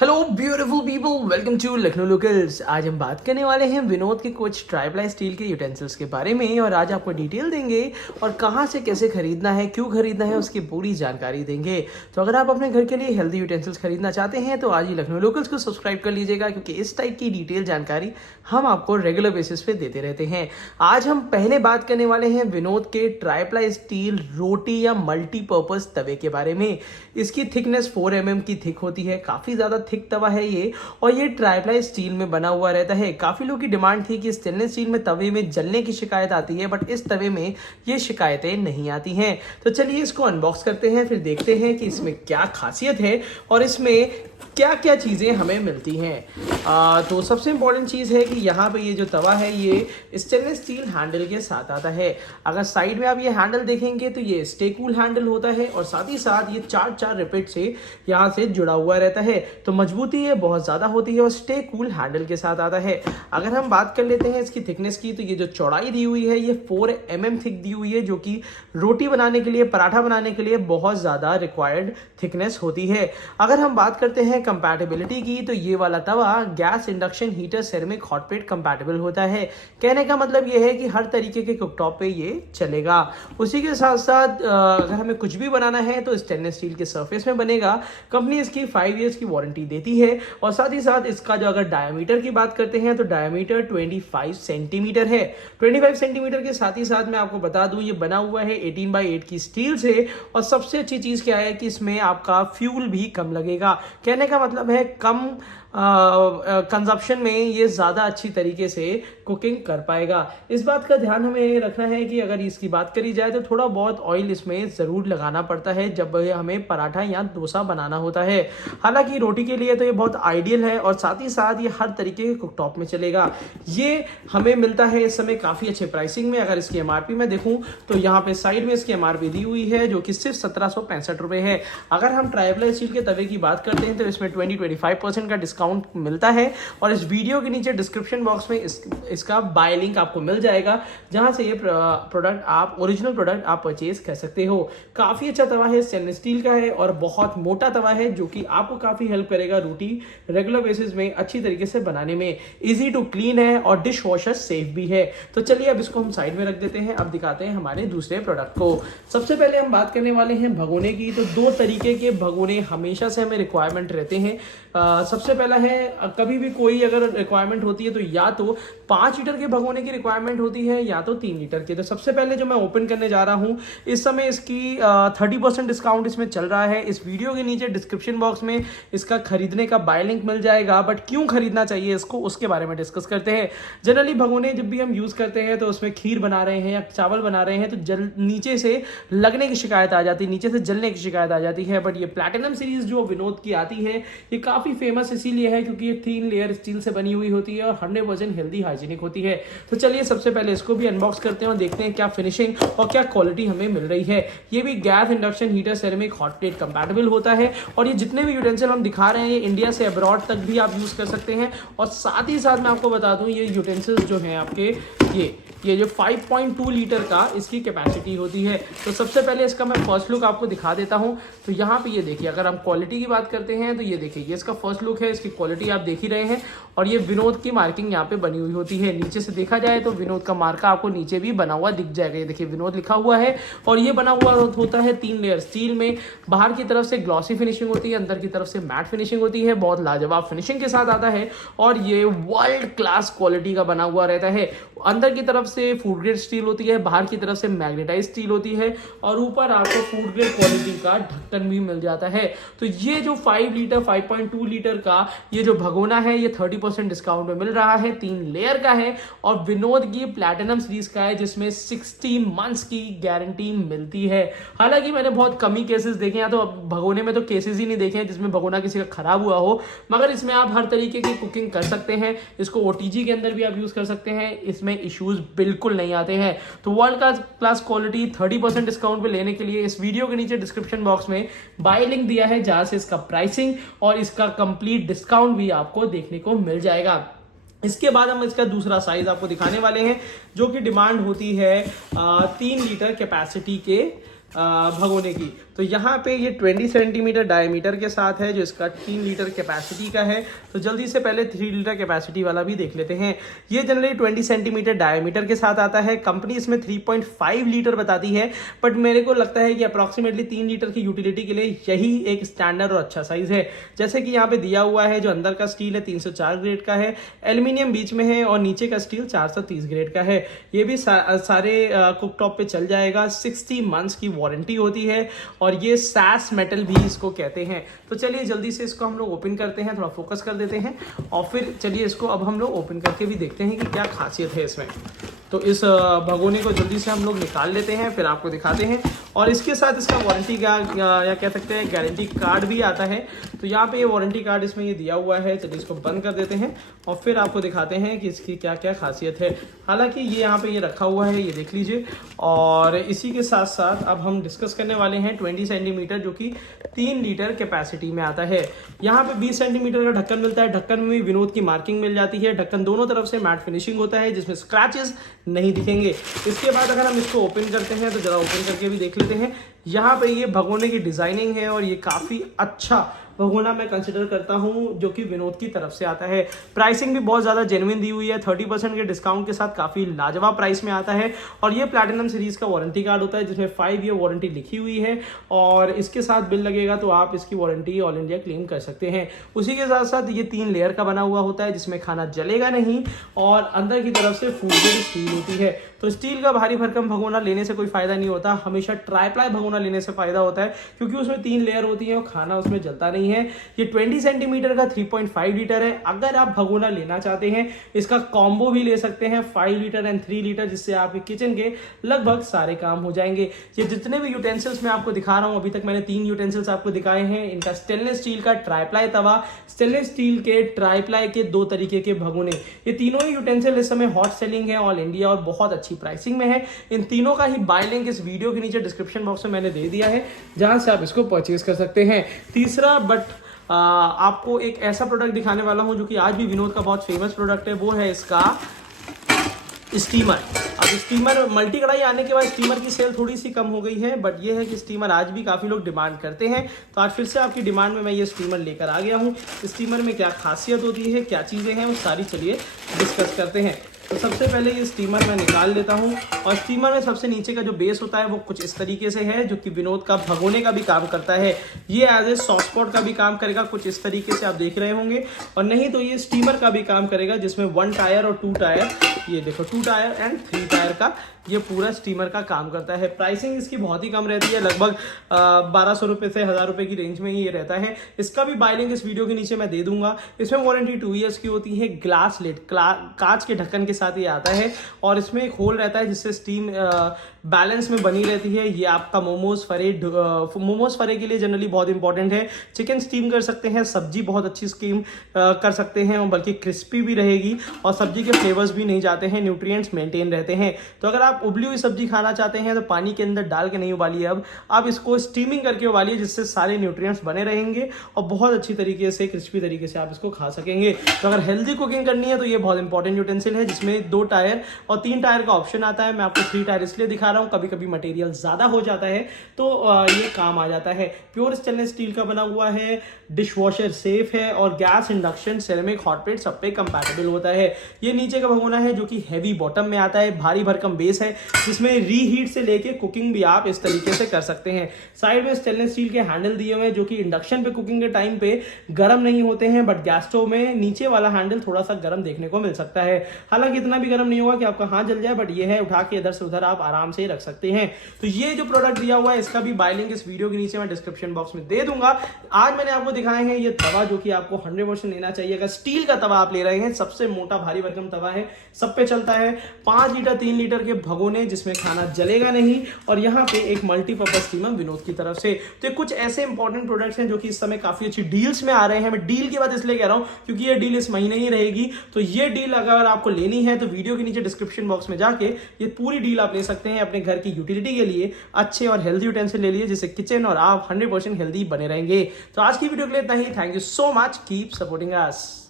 Hello beautiful people, welcome to Lucknow locals. आज हम बात करने वाले हैं विनोद के कुछ ट्राइप्लाई स्टील के यूटेंसिल्स के बारे में और आज आपको डिटेल देंगे और कहाँ से कैसे खरीदना है, क्यों खरीदना है, उसकी पूरी जानकारी देंगे। तो अगर आप अपने घर के लिए हेल्दी यूटेंसिल्स खरीदना चाहते हैं तो आज ही लखनऊ लोकल्स को सब्सक्राइब कर लीजिएगा, क्योंकि इस टाइप की डिटेल जानकारी हम आपको रेगुलर बेसिस पे देते रहते हैं। आज हम पहले बात करने वाले हैं विनोद के ट्राइप्लाई स्टील रोटी या मल्टीपर्पज तवे के बारे में। इसकी थिकनेस 4 mm की थिक होती है, काफ़ी ज़्यादा थिक तवा है ये, और ये ट्राइप्लाई स्टील में बना हुआ रहता है। काफ़ी लोगों की डिमांड थी कि स्टेनलेस स्टील में तवे में जलने की शिकायत आती है, बट इस तवे में ये शिकायतें नहीं आती हैं। तो चलिए इसको अनबॉक्स करते हैं, फिर देखते हैं कि इसमें क्या खासियत है और इसमें क्या क्या चीज़ें हमें मिलती हैं। तो सबसे इंपॉर्टेंट चीज़ है कि यहाँ पे ये जो तवा है ये स्टेनलेस स्टील हैंडल के साथ आता है। अगर साइड में आप ये हैंडल देखेंगे तो ये स्टे कूल हैंडल होता है और साथ ही साथ ये चार रिपिट से यहाँ से जुड़ा हुआ रहता है, तो मजबूती ये बहुत ज़्यादा होती है और स्टे कूल हैंडल के साथ आता है। अगर हम बात कर लेते हैं इसकी थिकनेस की, तो ये जो चौड़ाई दी हुई है ये 4 mm थिक दी हुई है, जो कि रोटी बनाने के लिए, पराठा बनाने के लिए बहुत ज़्यादा रिक्वायर्ड थिकनेस होती है। अगर हम बात करते हैं कंपैटिबिलिटी की, तो ये वाला तवा gas induction heater ceramic hotplate compatible होता है। कहने का मतलब ये है कि हर तरीके के कुकटॉप पे ये चलेगा। उसी के साथ साथ अगर हमें कुछ भी बनाना है तो स्टेनलेस स्टील के सरफेस में बनेगा। कंपनी इसकी 5 years की वारंटी देती है और साथ ही साथ इसका जो अगर डायमीटर की बात करते हैं तो डायमीटर 25 सेंटीमीटर है। 25 सेंटीमीटर के साथ ही साथ मैं आपको बता दूं ये बना हुआ है 18x8 की स्टील से, और सबसे अच्छी चीज़ क्या है कि इसमें आपका फ्यूल भी कम लगेगा। कहने का मतलब है कम कंजप्शन में ये ज़्यादा अच्छी तरीके से कुकिंग कर पाएगा। इस बात का ध्यान हमें रखना है कि अगर इसकी बात करी जाए तो थोड़ा बहुत ऑयल इसमें ज़रूर लगाना पड़ता है जब हमें पराठा या डोसा बनाना होता है। हालांकि रोटी के लिए तो ये बहुत आइडियल है और साथ ही साथ ये हर तरीके के कुकटॉप में चलेगा। ये हमें मिलता है इस समय काफ़ी अच्छे प्राइसिंग में। अगर इसकी MRP में देखूँ तो यहाँ पे साइड में इसकी MRP दी हुई है, जो कि सिर्फ 1765 रुपये है। अगर हम ट्राइप्लाई स्टील के तवे की बात करते हैं तो इसमें 20-25% का डिस्काउंट मिलता है और इस वीडियो के नीचे डिस्क्रिप्शन बॉक्स में इसका बाय लिंक आपको मिल जाएगा, जहां से ये प्रोडक्ट आप ओरिजिनल प्रोडक्ट आप परचेज कर सकते हो। काफी अच्छा तवा है, स्टेनलेस स्टील का है और बहुत मोटा तवा है, जो कि आपको काफी हेल्प करेगा रोटी रेगुलर बेसिस में अच्छी तरीके से बनाने में। इजी टू क्लीन है और डिश वॉशर सेफ भी है। तो चलिए अब इसको हम साइड में रख देते हैं। अब दिखाते हैं हमारे दूसरे प्रोडक्ट को। सबसे पहले हम बात करने वाले हैं भगोने की। तो 2 तरीके के भगोने हमेशा से हमें रिक्वायरमेंट रहते हैं। सबसे पहला है, कभी भी कोई अगर रिक्वायरमेंट होती है तो या तो 5 लीटर के भगोने की रिक्वायरमेंट होती है या तो 3 लीटर की। तो सबसे पहले जो मैं ओपन करने जा रहा हूं, इस समय इसकी 30% डिस्काउंट इसमें चल रहा है। इस वीडियो के नीचे डिस्क्रिप्शन बॉक्स में इसका खरीदने का बाय लिंक मिल जाएगा, बट क्यों खरीदना चाहिए इसको उसके बारे में डिस्कस करते हैं। जनरली भगोने जब भी हम यूज करते हैं तो उसमें खीर बना रहे हैं या चावल बना रहे हैं तो नीचे से लगने की शिकायत आ जाती है, नीचे से जलने की शिकायत आ जाती है। बट ये प्लैटिनम सीरीज जो विनोद की आती है ये काफी फेमस इसीलिए है क्योंकि ये 3 लेयर स्टील से बनी हुई होती है और 100% हेल्दी हाइजीनिक होती है। तो चलिए सबसे पहले इसको भी अनबॉक्स करते हैं और देखते हैं क्या फिनिशिंग और क्या क्वालिटी हमें मिल रही है। ये भी gas induction heater ceramic hot plate compatible होता है और ये जितने भी यूटेंसिल हम दिखा रहे हैं ये इंडिया से अब्रॉड तक भी आप यूज कर सकते हैं। और साथ ही साथ मैं आपको बता दूं ये यूटेंसिल्स जो हैं आपके ये जो 5.2 लीटर का इसकी कैपेसिटी होती है। तो सबसे पहले इसका मैं फर्स्ट लुक आपको दिखा देता हूं। तो यहाँ पे ये देखिए, अगर हम क्वालिटी की बात करते हैं तो ये देखिए ये इसका फर्स्ट लुक है। इसकी क्वालिटी आप देख ही रहे हैं और ये विनोद की मार्किंग यहाँ पे बनी हुई होती है। नीचे से देखा जाए तो विनोद का मार्का आपको नीचे भी बना हुआ दिख जाएगा। ये देखिए विनोद लिखा हुआ है और ये बना हुआ होता है 3 लेयर स्टील में। बाहर की तरफ से ग्लॉसी फिनिशिंग होती है, अंदर की तरफ से मैट फिनिशिंग होती है। बहुत लाजवाब फिनिशिंग के साथ आता है और ये वर्ल्ड क्लास क्वालिटी का बना हुआ रहता है। अंदर की तरफ से फूड ग्रेड स्टील होती है, बाहर की तरफ से मैग्नेटाइज स्टील होती है और ऊपर आपको फूड ग्रेड क्वालिटी का ढक्कन भी मिल जाता है। तो ये जो 5.2 लीटर का ये जो भगोना है ये 30% डिस्काउंट में मिल रहा है। 3 लेयर का है और विनोद की प्लैटिनम सीरीज का है, जिसमें 60 मंथ्स की गारंटी मिलती है। हालांकि मैंने बहुत कम ही केसेस देखे हैं, तो भगोने में तो केसेस ही नहीं देखे हैं जिसमें भगोना किसी का खराब हुआ हो, मगर इसमें आप हर तरीके की कुकिंग कर सकते हैं। इसको OTG के अंदर भी आप यूज कर सकते हैं, इसमें इश्यूज बिल्कुल नहीं आते हैं। तो वर्ल्ड क्लास क्वालिटी 30% डिस्काउंट पे लेने के लिए इस वीडियो के नीचे डिस्क्रिप्शन बॉक्स में बाय लिंक दिया है, जहां से इसका प्राइसिंग और इसका कंप्लीट डिस्काउंट भी आपको देखने को मिल जाएगा। इसके बाद हम इसका दूसरा साइज आपको दिखाने वाले हैं, जो कि डिमांड होती है 3 लीटर कैपेसिटी के भगोने की। तो यहाँ पे ये 20 सेंटीमीटर डायमीटर के साथ है, जो इसका 3 लीटर कैपेसिटी का है। तो जल्दी से पहले 3 लीटर कैपेसिटी वाला भी देख लेते हैं। ये जनरली 20 सेंटीमीटर डायमीटर के साथ आता है। कंपनी इसमें 3.5 लीटर बताती है, बट मेरे को लगता है कि अप्रॉक्सीमेटली 3 लीटर की यूटिलिटी के लिए यही एक स्टैंडर्ड और अच्छा साइज है। जैसे कि यहाँ पे दिया हुआ है, जो अंदर का स्टील है 304 ग्रेड का है, एल्यूमिनियम बीच में है और नीचे का स्टील 430 ग्रेड का है। ये भी सारे कुकटॉप पे चल जाएगा। 60 मंथ्स की वारंटी होती है और ये सैस मेटल भी इसको कहते हैं। तो चलिए जल्दी से इसको हम लोग ओपन करते हैं, थोड़ा फोकस कर देते हैं और फिर चलिए इसको अब हम लोग ओपन करके भी देखते हैं कि क्या खासियत है इसमें। तो इस भगोने को जल्दी से हम लोग निकाल लेते हैं, फिर आपको दिखाते हैं। और इसके साथ इसका वारंटी का या कह सकते हैं गारंटी कार्ड भी आता है। तो यहाँ पे ये वारंटी कार्ड इसमें ये दिया हुआ है। चलिए इसको बंद कर देते हैं और फिर आपको दिखाते हैं कि इसकी क्या क्या खासियत है। हालांकि ये यहाँ पे ये रखा हुआ है, ये देख लीजिए। और इसी के साथ साथ अब हम डिस्कस करने वाले हैं 20 सेंटीमीटर, जो कि 3 लीटर कैपेसिटी में आता है। यहाँ पे 20 सेंटीमीटर का ढक्कन मिलता है। ढक्कन में भी विनोद की मार्किंग मिल जाती है। ढक्कन दोनों तरफ से मैट फिनिशिंग होता है, जिसमें स्क्रैचेस नहीं दिखेंगे। इसके बाद अगर हम इसको ओपन करते हैं तो जरा ओपन करके भी देख लेते हैं। यहाँ पे ये भगोने की डिजाइनिंग है और ये काफी अच्छा भगोना मैं कंसिडर करता हूँ, जो कि विनोद की तरफ से आता है। प्राइसिंग भी बहुत ज़्यादा जेन्युइन दी हुई है। 30% के डिस्काउंट के साथ काफ़ी लाजवाब प्राइस में आता है। और ये प्लैटिनम सीरीज़ का वारंटी कार्ड होता है, जिसमें 5 ईयर वारंटी लिखी हुई है और इसके साथ बिल लगेगा तो आप इसकी वारंटी ऑल इंडिया क्लेम कर सकते हैं। उसी के साथ साथ ये 3 लेयर का बना हुआ होता है, जिसमें खाना जलेगा नहीं और अंदर की तरफ से फूड ग्रेड स्टील होती है। तो स्टील का भारी भरकम भगोना लेने से कोई फायदा नहीं होता, हमेशा ट्राईप्लाई भगोना लेने से फायदा होता है, क्योंकि उसमें 3 लेयर होती है और खाना उसमें जलता नहीं है। ये 20 सेंटीमीटर का 3.5 लीटर है। अगर आप भगोना लेना चाहते हैं, इसका कॉम्बो भी ले सकते हैं 5 लीटर एंड 3 लीटर, जिससे आपके किचन के लगभग सारे काम हो जाएंगे। ये जितने भी यूटेंसिल्स मैं आपको दिखा रहा हूं, अभी तक मैंने 3 यूटेंसिल्स आपको दिखाए हैं। इनका स्टेनलेस स्टील का ट्राईप्लाई तवा, स्टेनलेस स्टील के ट्राईप्लाई के 2 तरीके के भगोने, ये तीनों ही यूटेंसिल इस समय हॉट सेलिंग है ऑल इंडिया और बहुत अच्छी प्राइसिंग में है। इन तीनों का ही बाय लिंक इस वीडियो के नीचे डिस्क्रिप्शन बॉक्स में मैंने दे दिया है, जहां से आप इसको परचेज कर सकते हैं। तीसरा आपको एक ऐसा प्रोडक्ट दिखाने वाला हूं जो कि आज भी विनोद का बहुत फेमस प्रोडक्ट है, वो है इसका स्टीमर। अब स्टीमर मल्टी कढ़ाई आने के बाद स्टीमर की सेल थोड़ी सी कम हो गई है, बट ये है कि स्टीमर आज भी काफ़ी लोग डिमांड करते हैं। तो आज फिर से आपकी डिमांड में मैं ये स्टीमर लेकर आ गया हूँ। स्टीमर में क्या खासियत होती है, क्या चीज़ें हैं, वो सारी चलिए डिस्कस करते हैं। तो सबसे पहले ये स्टीमर मैं निकाल लेता हूँ और स्टीमर में सबसे नीचे का जो बेस होता है वो कुछ इस तरीके से है, जो कि विनोद का भगोने का भी काम करता है। ये एज ए सॉफ्ट स्पॉट का भी काम करेगा, कुछ इस तरीके से आप देख रहे होंगे। और नहीं तो ये स्टीमर का भी काम करेगा, जिसमें 1 टायर और 2 टायर, ये देखो 2 टायर एंड 3 टायर का ये पूरा स्टीमर का काम करता है। प्राइसिंग इसकी बहुत ही कम रहती है, लगभग 1200 रुपये से 1000 रुपये की रेंज में ही ये रहता है। इसका भी बाय लिंक इस वीडियो के नीचे मैं दे दूंगा। इसमें वारंटी 2 ईयर्स की होती है। ग्लास लिड, कांच के ढक्कन के साथ ये आता है और इसमें एक होल रहता है, जिससे स्टीम बैलेंस में बनी रहती है। ये आपका मोमोज फरे के लिए जनरली बहुत इंपॉर्टेंट है। चिकन स्टीम कर सकते हैं, सब्जी बहुत अच्छी स्टीम कर सकते हैं और बल्कि क्रिस्पी भी रहेगी और सब्जी के फ्लेवर्स भी नहीं जाते हैं, न्यूट्रिएंट्स मेंटेन रहते हैं। तो अगर आप उबली हुई सब्जी खाना चाहते हैं तो पानी के अंदर डाल के नहीं उबालिए, अब आप इसको स्टीमिंग करके उबालिए, जिससे सारे न्यूट्रिएंट्स बने रहेंगे और बहुत अच्छी तरीके से क्रिस्पी तरीके से आप इसको खा सकेंगे। तो अगर हेल्दी कुकिंग करनी है तो ये बहुत इंपॉर्टेंट यूटेंसिल है, जिसमें 2 टायर और 3 टायर का ऑप्शन आता है। मैं आपको 3 टायर इसलिए दिखा रहा हूँ, कभी कभी मटेरियल ज्यादा हो जाता है तो ये काम आ जाता है। प्योर स्टेनलेस स्टील का बना हुआ है, डिश वॉशर सेफ है और gas, induction, ceramic, hot plate सब पे कंपैटिबल होता है। ये नीचे का भगोना है जो कि हैवी बॉटम में आता है, भारी भरकम बेस है, जिसमें रीहीट से लेके कुकिंग भी आप इस तरीके से कर सकते हैं। साइड में स्टेनलेस स्टील के हैंडल दिए हुए हैं, जो कि इंडक्शन पे कुकिंग के टाइम पे गर्म नहीं होते हैं, बट गैस स्टोव में नीचे वाला हैंडल थोड़ा सा गर्म देखने को मिल सकता है। हालांकि इतना भी गर्म नहीं होगा कि आपका हाथ जल जाए, बट ये है उठा के इधर से उधर आप आराम से रख सकते हैं। तो ये जो प्रोडक्ट दिया हुआ है, इसका भी बाय लिंक इस वीडियो के नीचे मैं डिस्क्रिप्शन बॉक्स में दे दूंगा। आज मैंने आपको दिखाए हैं ये तवा, जो कि आपको 100% लेना चाहिए। अगर स्टील का तवा आप ले रहे हैं, सबसे मोटा भारी भरकम तवा है, सब पे चलता है। 5 लीटर 3 लीटर के भगोने, जिसमें खाना जलेगा नहीं, और यहाँ पे एक मल्टीपर्पज स्टीमर विनोद की तरफ से। तो कुछ ऐसे इंपॉर्टेंट प्रोडक्ट्स हैं जो कि इस समय काफी अच्छी डील्स में आ रहे हैं। मैं डील की बात इसलिए कह रहा हूं क्योंकि ये डील इस महीने ही रहेगी। तो ये डील अगर आपको लेनी है तो वीडियो के नीचे डिस्क्रिप्शन बॉक्स में जाके ये पूरी डील आप ले सकते हैं। अपने घर की यूटिलिटी के लिए अच्छे और हेल्दी यूटेंसिल ले लीजिए, जिससे किचन और आप 100% हेल्दी बने रहेंगे। तो आज की वीडियो के लिए इतना ही। Thank you so much, keep supporting us.